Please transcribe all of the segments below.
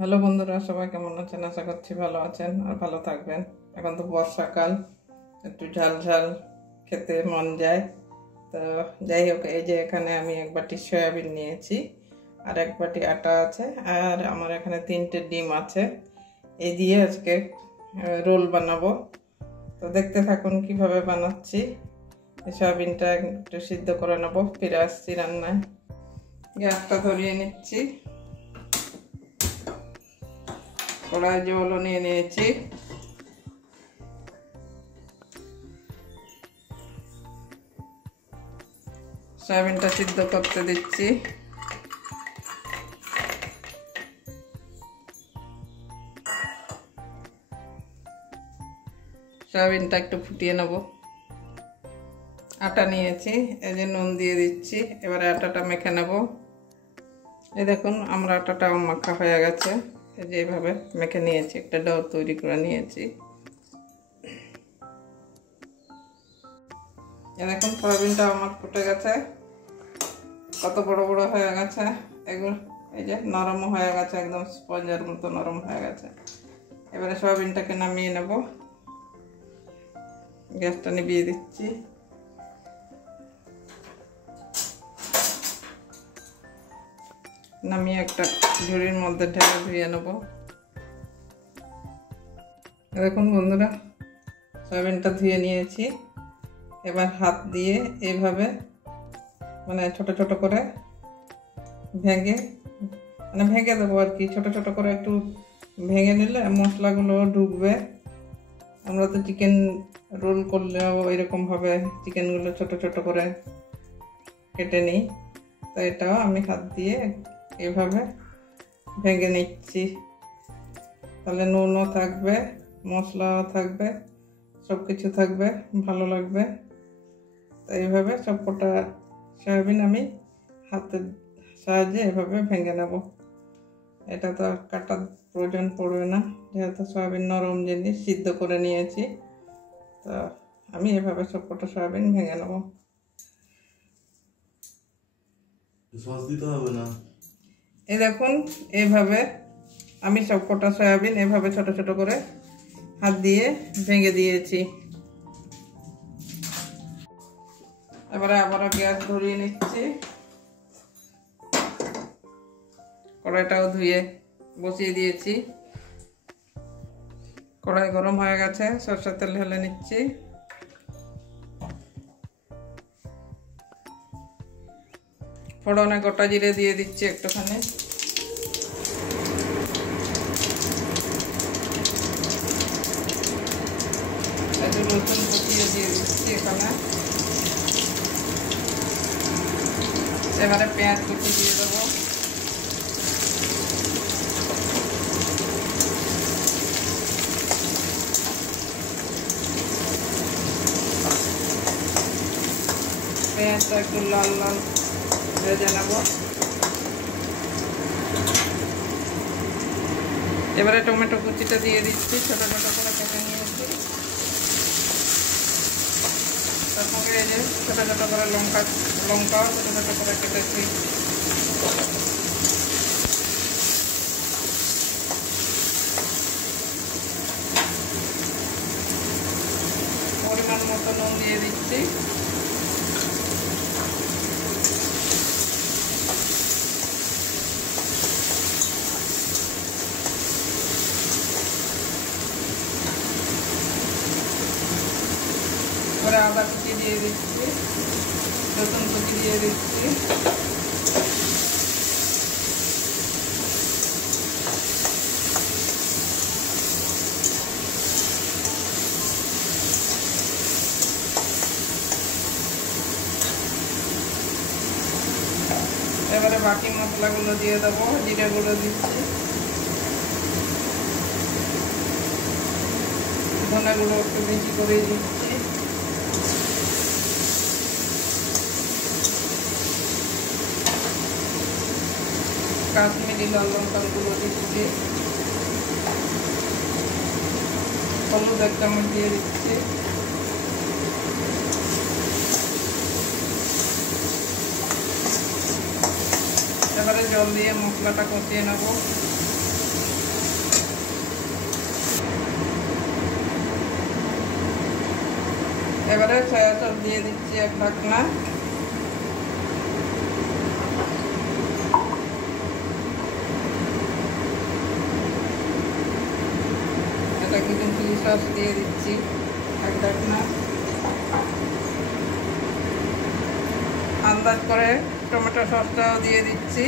Hello বন্ধুরা, সবাই কেমন আছেন? আশা করছি ভালো আছেন আর ভালো থাকবেন। এখন তো বর্ষাকাল, একটু ঝাল ঝাল খেতে মন যায়। তো যাই হোক, এই যে এখানে আমি এক বাটি সয়াবিন নিয়েছি, আর এক বাটি আটা আছে, আর আমার এখানে 3টে ডিম আছে। এই দিয়ে আজকে রোল বানাবো। তো দেখতে থাকুন কিভাবে বানাচ্ছি। সয়াবিনটা একটু সিদ্ধ করে নেবো, ফিরে আসছি রান্নায়। গ্যাসটা ধরিয়ে নিচ্ছি, কড়াই জলও নিয়ে নিয়েছি। সয়াবিনটা সিদ্ধ করতে দিচ্ছি। সয়াবিনটা একটু ফুটিয়ে নেব। আটা নিয়েছি, এই যে নুন দিয়ে দিচ্ছি। এবারে আটাটা মেখে নেব। এই দেখুন, আমরা আটাটা মাখা হয়ে গেছে। এই যে এইভাবে মেখে নিয়েছি, একটা ডো তৈরি করে নিয়েছি। এই দেখুন, সয়াবিনটা আমার ফুটে গেছে, কত বড় বড় হয়ে গেছে এগুলো। এই যে নরম হয়ে গেছে, একদম স্পঞ্জের মতো নরম হয়ে গেছে। এবারে সয়াবিনটাকে নামিয়ে নেব। গ্যাসটা নিভিয়ে দিচ্ছি। নামিয়ে একটা ঝুড়ির মধ্যে ঢেলে ধুয়ে নেব। দেখুন বন্ধুরা, সয়াবিনটা ধুয়ে নিয়েছি। এবার হাত দিয়ে এইভাবে ছোট ছোট করে ভেঙে দেবো আর কি। ছোট ছোট করে একটু ভেঙে নিলে মশলাগুলো ঢুকবে। আমরা তো চিকেন রোল করলেও এরকম ভাবে চিকেনগুলো ছোট ছোট করে কেটে নিই। তো এটাও আমি হাত দিয়ে এইভাবে ভেঙে নিচ্ছি। তাহলে নুনও থাকবে, মশলাও থাকবে, সব কিছু থাকবে, ভালো লাগবে। তো এইভাবে সবকটা সয়াবিন আমি হাতের সাহায্যে এভাবে ভেঙে নেব। এটা তো কাটার প্রয়োজন পড়বে না, যেহেতু সয়াবিন নরম জিনিস, সিদ্ধ করে নিয়েছি। তো আমি এভাবে সবকটা সয়াবিন ভেঙে নেব। সস দিতে হবে না। এই দেখুন, এইভাবে আমি সবকটা সয়াবিন এভাবে ছোট ছোট করে হাত দিয়ে ভেঙে দিয়েছি। এবারে আবারও গ্যাস ধরিয়ে নিচ্ছি। কড়াইটাও ধুয়ে বসিয়ে দিয়েছি। কড়াই গরম হয়ে গেছে, সরষের তেল ঢেলে নিচ্ছি। ফোড়নে গোটা জিরে দিয়ে দিচ্ছি একটুখানি। একটু রসুন কুচিয়ে দিয়ে দিচ্ছি এখানে। এবারে পেঁয়াজ কুচি দিয়ে দেবো। পেঁয়াজটা একটু লাল লাল ভেজে নেব। এবারে টমেটো কুচিটা দিয়ে দিচ্ছি, ছোট ছোট করে কেটে নিয়েছি। তার সঙ্গে এই যে ছোট ছোট করে লঙ্কাও ছোট ছোট করে কেটেছি। পরিমাণ মতো নুন দিয়ে দিচ্ছি। এবারে আদা কুচি দিয়ে দিচ্ছি, রসুন কুচি দিয়ে দিচ্ছি। এবারে বাকি মশলাগুলো দিয়ে দেবো। জিরে গুঁড়ো দিচ্ছি, ধনে গুঁড়ো একটু বেশি করে দিচ্ছি, কাশ্মীরি লাল লঙ্কার গুঁড়ো দিচ্ছি, হলুদ 1 চামচ দিয়ে দিচ্ছি। এবারে জল দিয়ে মশলাটা কষিয়ে নেব। এবারে সয়া সস দিয়ে দিচ্ছি এক ঢাকনা। এটা গ্রিন চিলি সস দিয়ে দিচ্ছি এক ঢাকনা। আন্দাজ করে টমেটো সসটাও দিয়ে দিচ্ছি।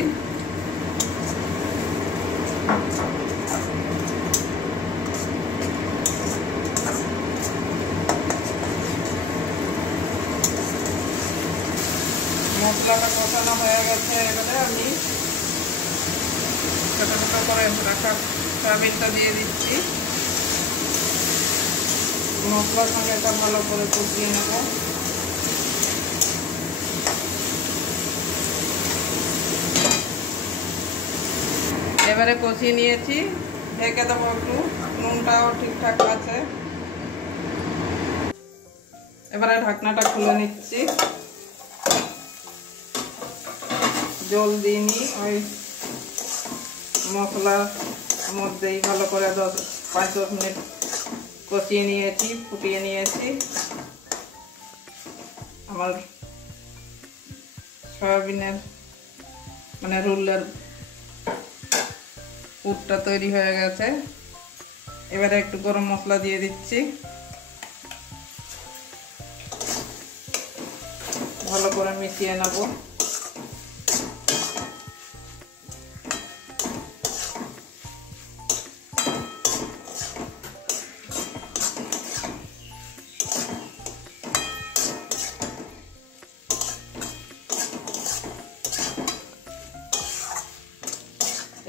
মশলাটা কষানো হয়ে গেছে। এবারে আমি ছোট ছোট করে রাখা সয়াবিনটা দিয়ে দিচ্ছি। মশলার সঙ্গে এটা ভালো করে কষিয়ে নেব। এবারে কষিয়ে নিয়েছি, ঢেকে দেবো একটু, নুনটাও ঠিকঠাক আছে। এবারে ঢাকনাটা খুলে নিচ্ছি। জল দিইনি, ওই মশলার মধ্যেই ভালো করে 5-10 মিনিট কষিয়ে নিয়েছি, ফুটিয়ে নিয়েছি। আমার সয়াবিনের মানে রোলের পুরটা তৈরি হয়ে গেছে। এবারে একটু গরম মশলা দিয়ে দিচ্ছি, ভালো করে মিশিয়ে নেব।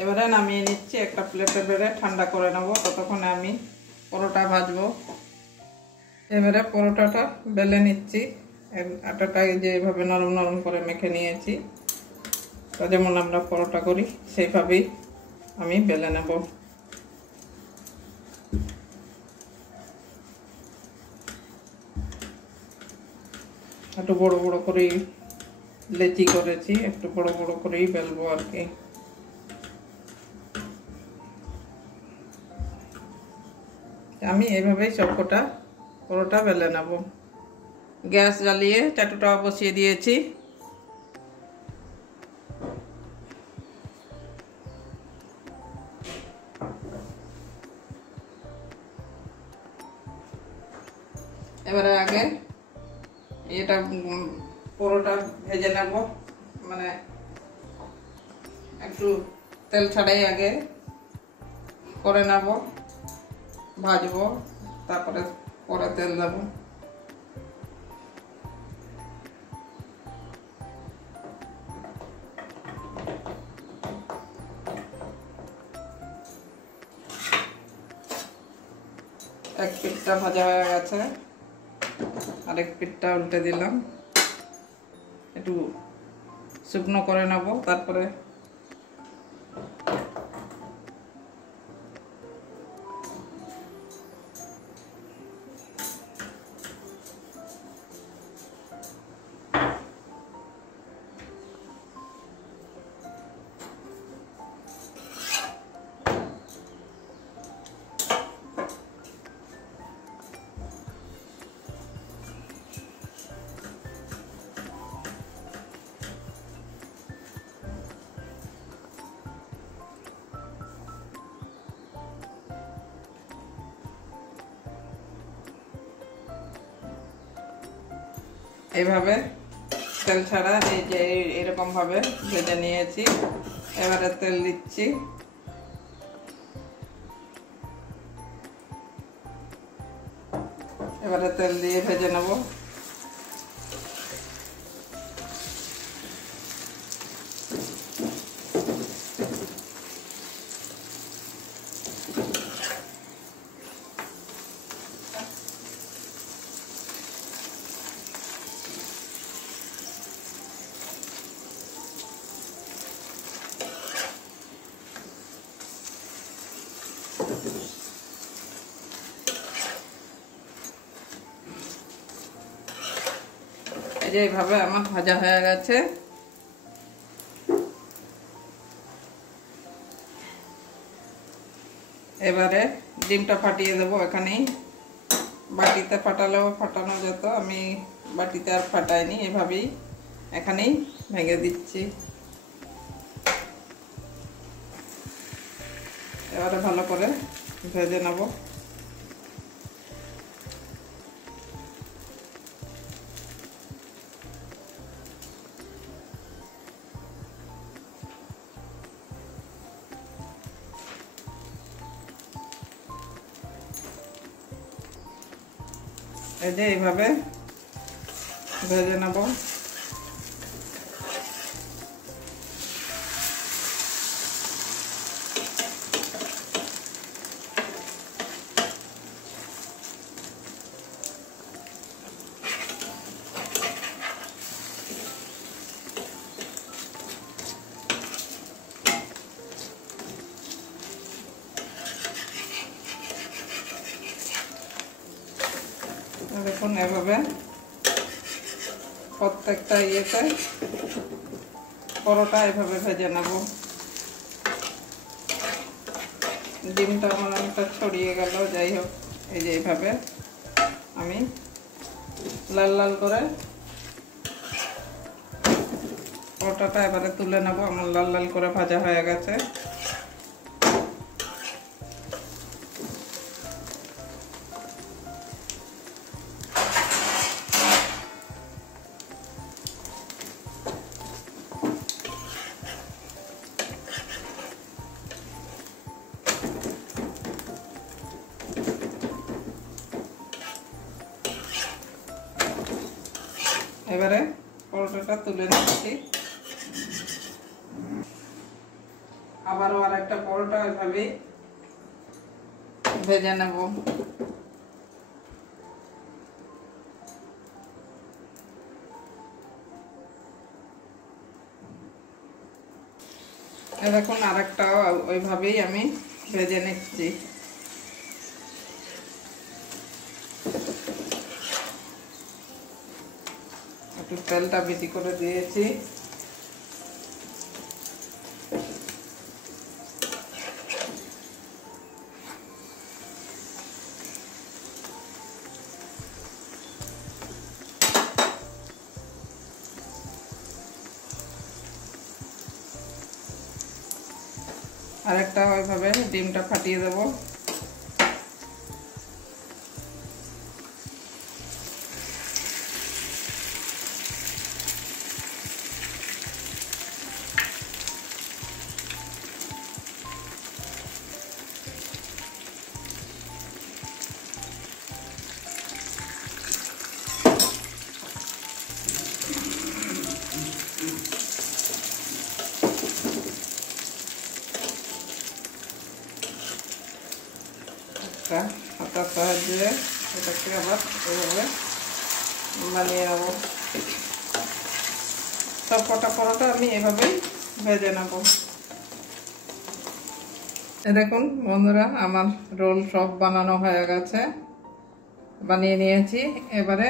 এবারে নামিয়ে নিচ্ছি, একটা প্লেটে বেড়ে ঠান্ডা করে নেব। ততক্ষণে আমি পরোটা ভাজবো। এবারে পরোটাটা বেলে নিচ্ছি। আটাটা যেভাবে নরম নরম করে মেখে নিয়েছি, তা যেমন আমরা পরোটা করি সেইভাবেই আমি বেলে নেব। একটু বড় বড় করেই লেচি করেছি, একটু বড় বড় করেই বেলবো আর কি। আমি এইভাবেই সবকটা পরোটা বেলে নেব। গ্যাস জ্বালিয়ে চাটুটা বসিয়ে দিয়েছি। এবারে আগে এটা পরোটা ভেজে নেব, মানে একটু তেল ছাড়াই আগে করে নেব, ভাজবো, তারপরে পরে তেল দেবো। এক পিঠটা ভাজা হয়ে গেছে, আরেক পিঠটা উল্টে দিলাম। একটু শুকনো করে নেব, তারপরে এইভাবে তেল ছাড়া এই যে এরকম ভাবে ভেজে নিয়েছি। এবারে তেল দিচ্ছি, এবারে তেল দিয়ে ভেজে নেব। এইভাবে আমার ভাজা হয়ে গেছে। এবারে ডিমটা ফাটিয়ে দেবো এখানেই, বাটিতে ফাটালেও ফাটানো যেত, আমি বাটিতে আর ফাটাইনি, এভাবেই এখানেই ভেঙে দিচ্ছি। এবারে ভালো করে ভেজে নেব। এই যে এইভাবে ভেজে নেব। দেখুন এভাবে প্রত্যেকটা ইয়েতে পরোটা এভাবে ভেজে নেব। ডিমটা আমার অনেকটা ছড়িয়ে গেল, যাই হোক এই যে এইভাবে আমি লাল লাল করে পরোটাটা এবারে তুলে নেব। আমার লাল লাল করে ভাজা হয়ে গেছে। এবারে পরোটাটা তুলে নিচ্ছি। আবারও আর একটা পরোটা এভাবেই ভেজে নেব। দেখুন আরেকটাও ওইভাবেই আমি ভেজে নিচ্ছি। একটু তেলটা বেশি করে দিয়েছি। আরেকটা ওইভাবে ডিমটা ফাটিয়ে দেব। হাতার সাহায্যে এটাকে আবার এভাবে বানিয়ে নেব। সব কটা পরোটা আমি এভাবেই ভেজে নেব। দেখুন বন্ধুরা, আমার রোল সব বানানো হয়ে গেছে, বানিয়ে নিয়েছি। এবারে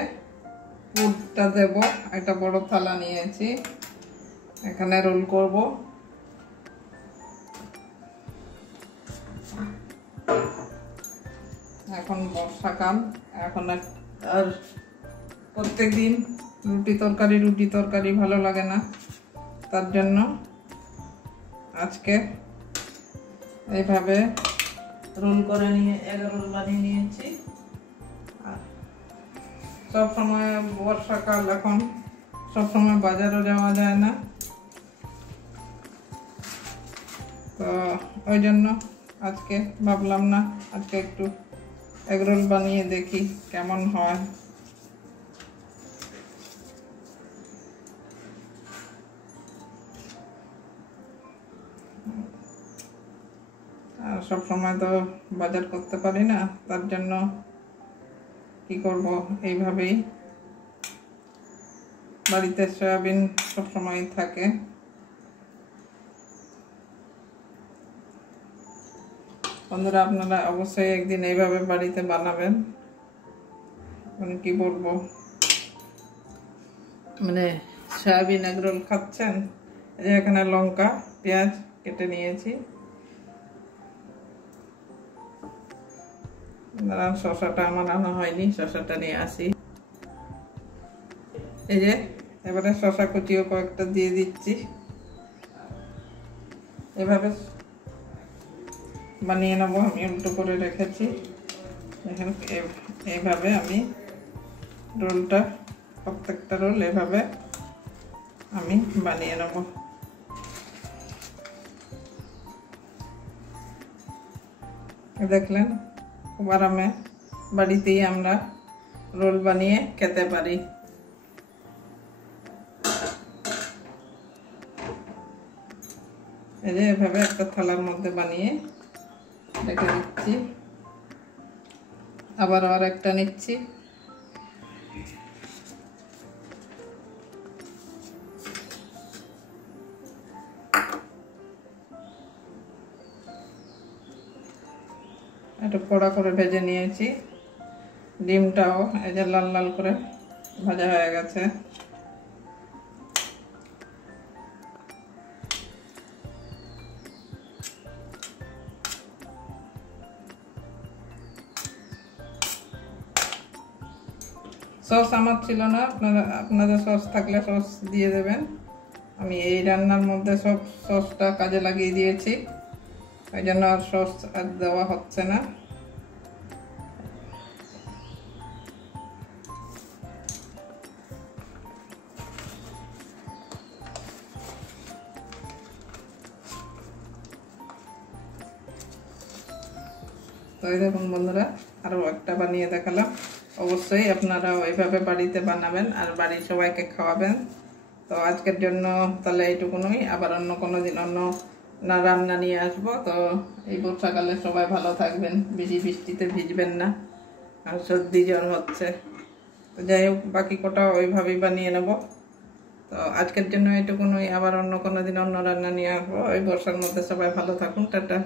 পুরটা দেব। একটা বড় থালা নিয়েছি, এখানে রোল করব। এখন বর্ষাকাল, এখন আর প্রত্যেকদিন রুটি তরকারি ভালো লাগে না, তার জন্য আজকে এইভাবে রোল করে নিয়ে রোল বানিয়ে নিয়েছি। সব সময় বর্ষাকাল, এখন সব সময় বাজারও যাওয়া যায় না, তো ওই জন্য আজকে ভাবলাম না আজকে একটু এগরোল বানিয়ে দেখি কেমন হয়। আর সব সময় তো বাজার করতে পারি না, তার জন্য কি করব, এইভাবেই বাড়িতে সয়াবিন সব সময় থাকে। বন্ধুরা আপনারা অবশ্যই একদিন এইভাবে বাড়িতে বানাবেন। মানে কি বলবো, মানে সয়াবিন এগরোল খাচ্ছেন। এই যে এখানে লঙ্কা পেঁয়াজ কেটে নিয়েছি, শসাটা আমার আনা হয়নি, শসাটা নিয়ে আসি। এই যে এবারে শসা কুচিও কয়েকটা দিয়ে দিচ্ছি। এভাবে বানিয়ে নেবো। আমি উল্টো করে রেখেছি, দেখেন এইভাবে আমি রোলটা, প্রত্যেকটা রোল এভাবে আমি বানিয়ে নেব। দেখলেন, খুব আরামে বাড়িতেই আমরা রোল বানিয়ে খেতে পারি। এই যে এভাবে একটা থালার মধ্যে বানিয়ে রেখে দিচ্ছি। আবার আর একটা নিচ্ছি। একটু কড়া করে ভেজে নিয়েছি। ডিমটাও এই যে লাল লাল করে ভাজা হয়ে গেছে। সস আমার ছিল না, আপনাদের সস থাকলে সস দিয়ে দেবেন। আমি এই রান্নার মধ্যে সব সসটা কাজে লাগিয়ে দিয়েছি, ওই জন্য আর সস আর দেওয়া হচ্ছে না। তো এই দেখুন বন্ধুরা, আরও একটা বানিয়ে দেখালাম। অবশ্যই আপনারা ওইভাবে বাড়িতে বানাবেন আর বাড়ির সবাইকে খাওয়াবেন। তো আজকের জন্য তাহলে এইটুকুনই। আবার অন্য কোনো দিন অন্য না রান্না নিয়ে আসবো। তো এই বর্ষাকালে সবাই ভালো থাকবেন, বেশি বৃষ্টিতে ভিজবেন না, আর সর্দি জ্বর হচ্ছে। তো যাই হোক, বাকি কটা ওইভাবেই বানিয়ে নেব। তো আজকের জন্য এইটুকুনই। আবার অন্য কোনো দিন অন্য রান্না নিয়ে আসবো। ওই বর্ষার মধ্যে সবাই ভালো থাকুন। টাটা।